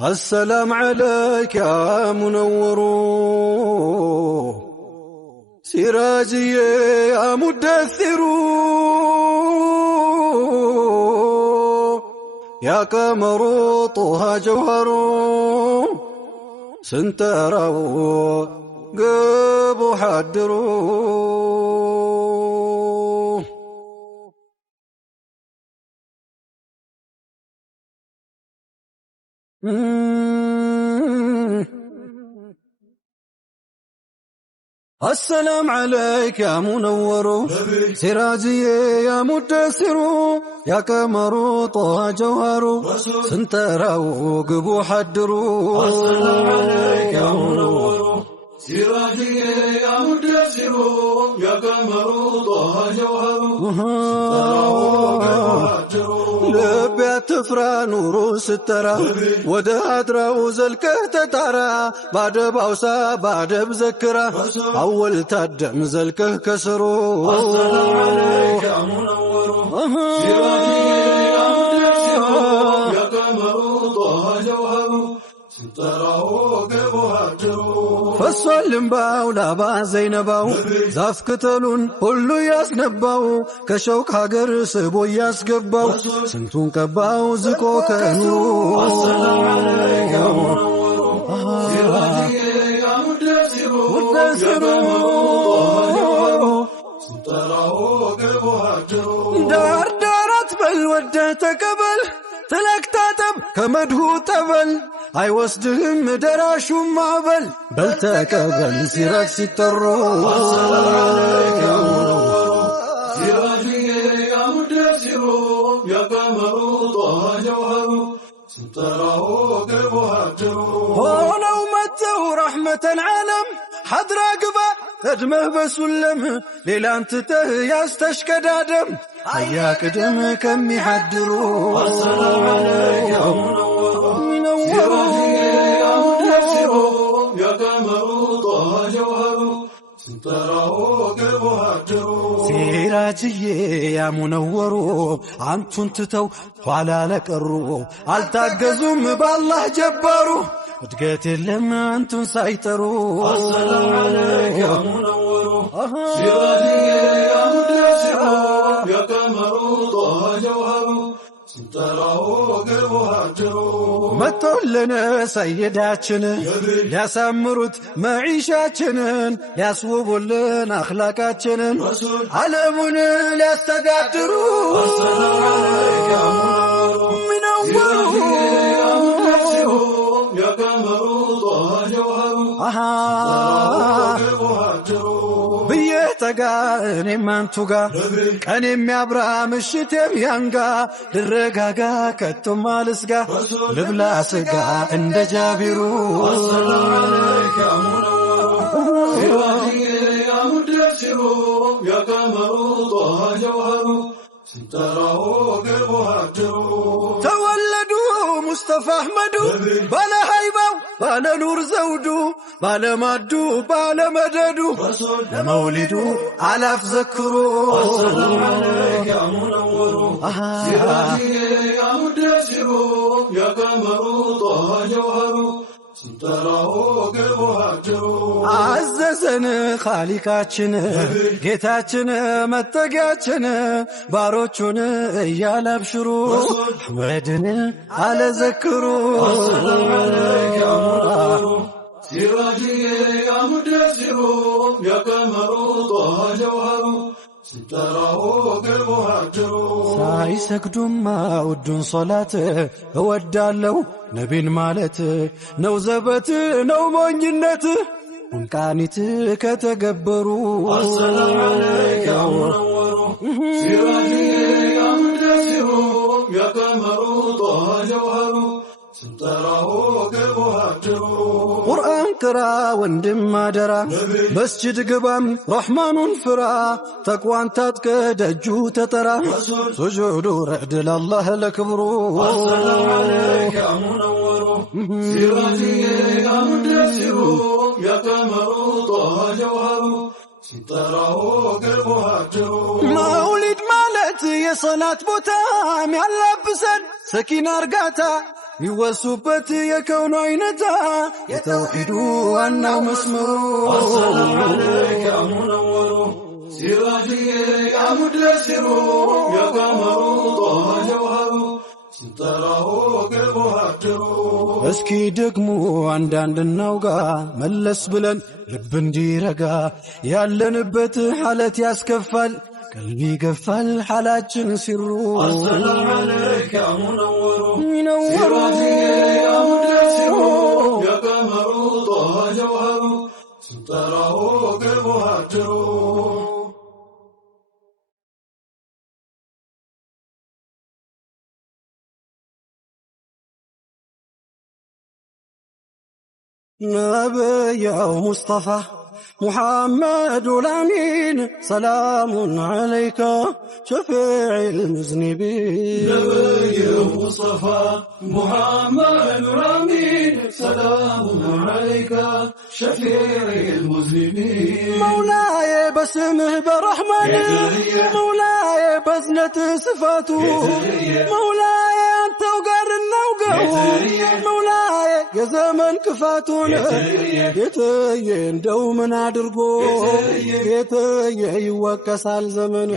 السلام عليك يا منور سراجي يا مدثر يا قمر طه جوهر سنتروا قبو حدروا السلام عليك يا منور سراجي يا مدثر يا قمر طه جوهر سنتروا قبو حدروا السلام عليك يا منور سراجي يا مدثر يا قمر طه جوهر سنتروا قبو حدروا لبي تفرى نور سترى وده أدرى زلكه تتعرى بعد باوسا بعد بذكرى أول تدم زلكه كسرو السلام عليك يا منور سراجي يا مدثر يا قمر طه جوهر سنتروا قبو حدروا فالسلم باو لابا زينباو زاف كتلون كلو ياسنباو كشوك هاجر سبو ياسقباو سنتون كباو زكو كنو السلام عليك يا منور سراجي يا مدثر يا قمر سنتروا قبو حدروا دار دارت بالودة تقبل تلك تاتب كمدهو تبل اي وسدهم دراشو مابل بل تقبل سيراك سترو السلام عليك يا منور سراجي يا مدثر يا قمر طه جوهر سنتروا قبو حدروا ولو متوا رحمة العالم حضر قبا قدمه بسلم ليلان تته يستشكد آدم حياك دم كم يحدروا السلام عليك يا منور سراجي يا مدثر يا قمر طه جوهر سنتروا قبو حدروا سراجي يا منور عنتون تتو وعلى لقروا التاقزوم بالله جبارو ادقيت لما انتم سيطروا السلام عليك يا منور سراجي يا مدثر يا قمر طه جوهر سنتروا قبو حدروا متولنا سيداتنا ليسمرت معيشاتنا ليسوبولنا أخلاقاتنا علمنا ليستقدروا السلام عليك يا منور سراجي يا مدثر يا قمر طه جوهر قبو حدروا بيتقاني مانتوغا كان يميابرا مشتم يانغا للرقاقا كتم مالسقا لبلا سقا عند جابرو السلام عليك يا منور سراجي يا مدثر يا قمر طه جوهر سنتروا قبو حدروا تولدوا مصطفى أحمد بالا هيباو بالا نور زودو بالا مادو بالا مددو لمولدو على فذكرو السلام عليك يا منور سراجي يا مدثر يا قمر طه جوهر سنتروا قبو حدروا عززن خالقاتشن ጌታችን መጠጊያችን ባሮቹን እያለብሽሩ አሕመድን አለዘክሩ السلام عليك يا منور سراجي يا مدثر يا قمر طه جوهر سنتروا قبو حدروا ሳይሰግዱማ ውዱን ሶላት እወዳለሁ ነቢን ማለት ነው ዘበት ነው ሞኝነት ቃኒት ከተገበሩ السلام عليك يا منور سراجي يا مدثر يا قمر طه جوهر سنتروا قبو حدروا ቁርአን ቅራ ወንድም አደራ መስጂድ ግባም ረሕማኑን ፍራ ተቅዋን ታጥቀ ደጁ ተጠራ ሱጁዱ ረዕድ ለአላህ ለክብሩ السلام عليك يا منور سراجي يا مدثر يا قمر طه جوهر ستراه قلبه هجر መውሊድ ማለት የሰላት ቦታ የሚያላብሰን ሰኪና እርጋታ ይወሱበት የከውኑ አይነታ የተውሂዱ ዋናው መስመሩ السلام عليك يا منور سراجي يا مدثر يا قمر طه جوهر ستراه قلبه هجر እስኪ ደግሞ አንዳንድ እናውጋ መለስ ብለን ልብ እንዲረጋ ያለንበት ሐለት ያስከፋል ቀልቢ ይገፋል ሐላችን ሲሩ السلام عليك يا منور منور سراجي يا مدثر يا قمر طه جوهر ستراه قلبه هجر نبي يا مصطفى محمد الأمين سلام عليك شفيع المذنبين نبي مصطفى محمد الأمين سلام عليك شفيع المذنبين مولاي باسمه برحمن مولاي بزنة صفاته مولاي أنت وقر النوقه مولاي يا زمن كفاتون يتين دوما አድርጎ ጌታዬ ይወቀሳል ዘመን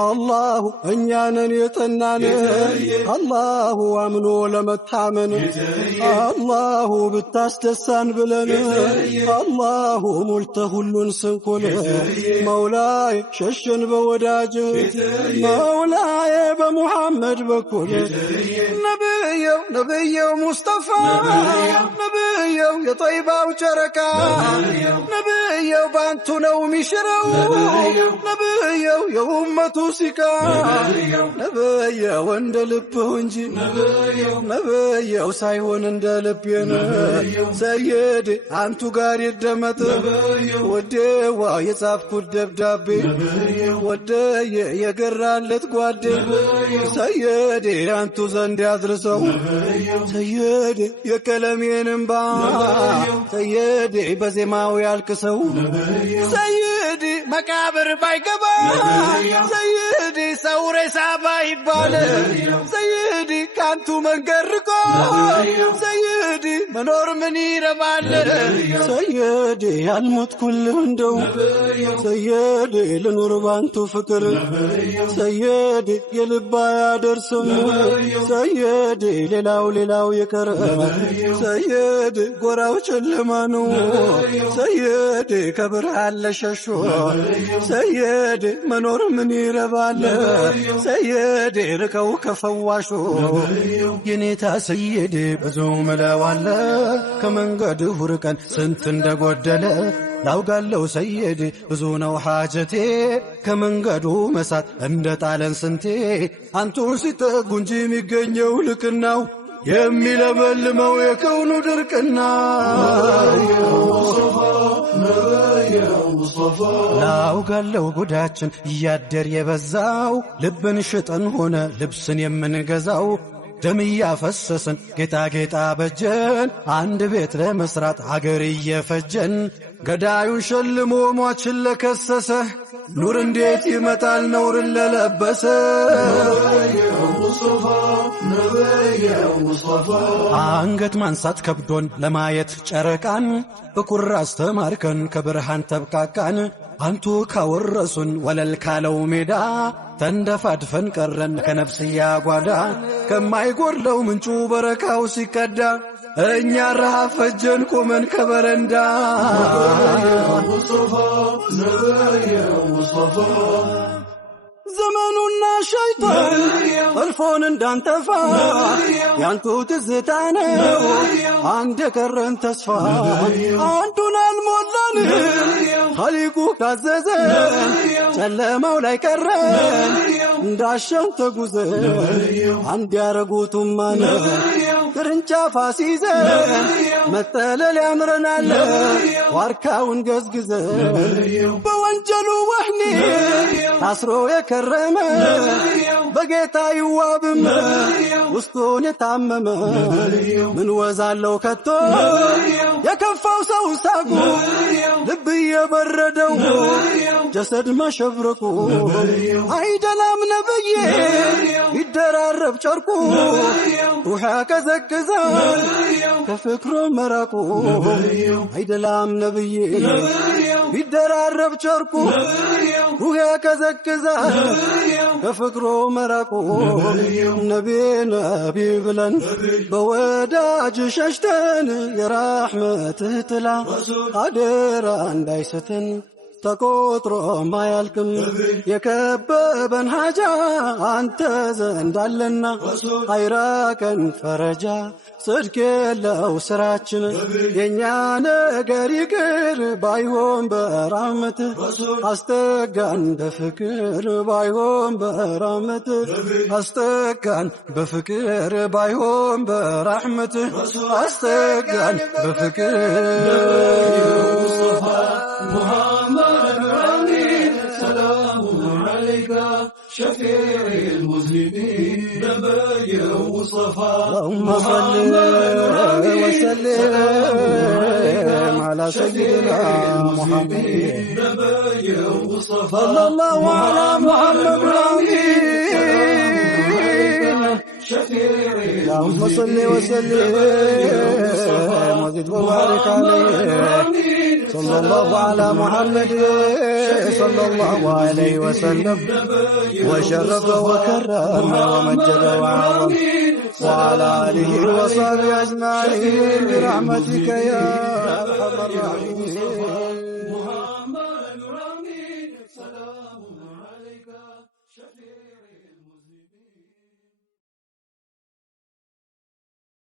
አላሁ እኛንን የጠናን አላሁ አምኖ ለመታመን አላሁ ብታስደሳን ብለን አላሁ ሙልተ ሁሉን ስንኩን መውላዬ ሸሸን በወዳጅ መውላዬ በሙሐመድ በኩል ነብየው ሙስጠፋ ነብየው የጠይባው ጨረቃ ነብየው ባንቱ ነው ሚሽረው ነብየው የኡመቱ ሲቃ ነብየው እንደ ልብህ እንጂ ነብየው ሳይሆን እንደ ልቤን ሰይድ አንቱ ጋር ይደመጥ ወዴዋ የጻፍኩት ደብዳቤ ወደየ የገራለት ጓዴ ሰይድ አንቱ ዘንድ ያድርሰው ሰይድ የቀለሜን እንባ ሰይድ በዜማው ያልቅሰው ሰይድ መቃብር ባይገባ ሰይድ ሰው ሬሳ ባይባል ሰይድ ካንቱ መንገድ ርቆ ሰይድ መኖር ምን ይረባል ሰይድ ያልሞትኩልህ እንደው ሰይድ ልኑር ባንቱ ፍቅር ሰይድ የልባ ያደርስም ሰይድ ሌላው ይቀር ሰይድ ጎራው ጨለማ ነው ሰይድ ከብርሃን ለሸሾ ሰይድ መኖር ምን ይረባል ሰይድ ርቀው ከፈዋሾ የኔታ ሰይድ ብዙ መለዋለ ከመንገድ ሁርቀን ስንት እንደጎደለ ላውጋለው ሰይድ ብዙ ነው ሐጀቴ ከመንገዱ መሳት እንደ ጣለን ስንቴ አንቱ ሲጠጉ እንጂ የሚገኘው ልቅናው የሚለመልመው የከውኑ ድርቅና ላውጋለው ጉዳችን እያደር የበዛው ልብን ሽጠን ሆነ ልብስን የምንገዛው ደም እያፈሰስን ጌጣጌጣ በጀን አንድ ቤት ለመስራት አገር እየፈጀን ገዳዩን ሸልሞ ሟችን ለከሰሰ ኑር እንዴት ይመጣል ነውርን ለለበሰ አንገት ማንሳት ከብዶን ለማየት ጨረቃን በኩራስ ተማርከን ከብርሃን ተብቃቃን አንቱ ካወረሱን ወለል ካለው ሜዳ ተንደፋድፈን ቀረን ከነፍስያ ጓዳ ከማይጎድለው ምንጩ በረካው ሲቀዳ እኛ ረሃብ ፈጀን ቆመን ከበረንዳ ዘመኑና ሸይጣን አልፎን እንዳንተፋ ያንቱ ትዝታ ነው አንድ የቀረን ተስፋ አንዱን አልሞላን ኻሊቁ ካዘዘ ጨለማው ላይ ቀረን እንዳሻን ተጉዘን አንድ ያረጉት ኡማን ቅርንጫፍ አስይዘን መጠለል ያምረናል ዋርካውን ገዝግዘን በወንጀሉ ወህኒ ታስሮ የከረመ በጌታ ይዋብም ውስጡን የታመመ ምን ወዛለው ከቶ የከፋው ሰው ሳቁ ልብ የበረደው ጀሰድ መሸብረቁ አይደለም ነብዬ ይደራረብ ጨርቁ ሩሃ ከዘክዛል ከፍቅሩ መራቁ አይደለም ነብዬ ይደራረብ ጨርቁ ሩሃ ከዘክዛል ከፍቅሩ መራቁ ነቢ ነቢ ብለን በወዳጅ ሸሽተን የራህመትህ ጥላ አደራ እንዳይሰተን ተቆጥሮ ማያልቅም የከበበን ሐጃ አንተ ዘንድ አለና አይራቀን ፈረጃ ጽድቅ የለው ስራችን የኛ ነገር ይቅር ባይሆን በራህመት አስጠጋን በፍቅር ባይሆን በራህመት አስጠጋን በፍቅር ባይሆን በራህመት አስጠጋን በፍቅር محمد الأمين سلام عليك شفيع المسلمين نبي وصفا اللهم صل وسلم على سيدنا محمد نبي وصفا صلى الله على محمد الأمين شفيع اللهم صل وسلم وزد وبارك عليه صلى الله على محمد صلى الله عليه وسلم وشرف وكرم ومجد وعظم وعلى آله وصحبه أجمعين برحمتك يا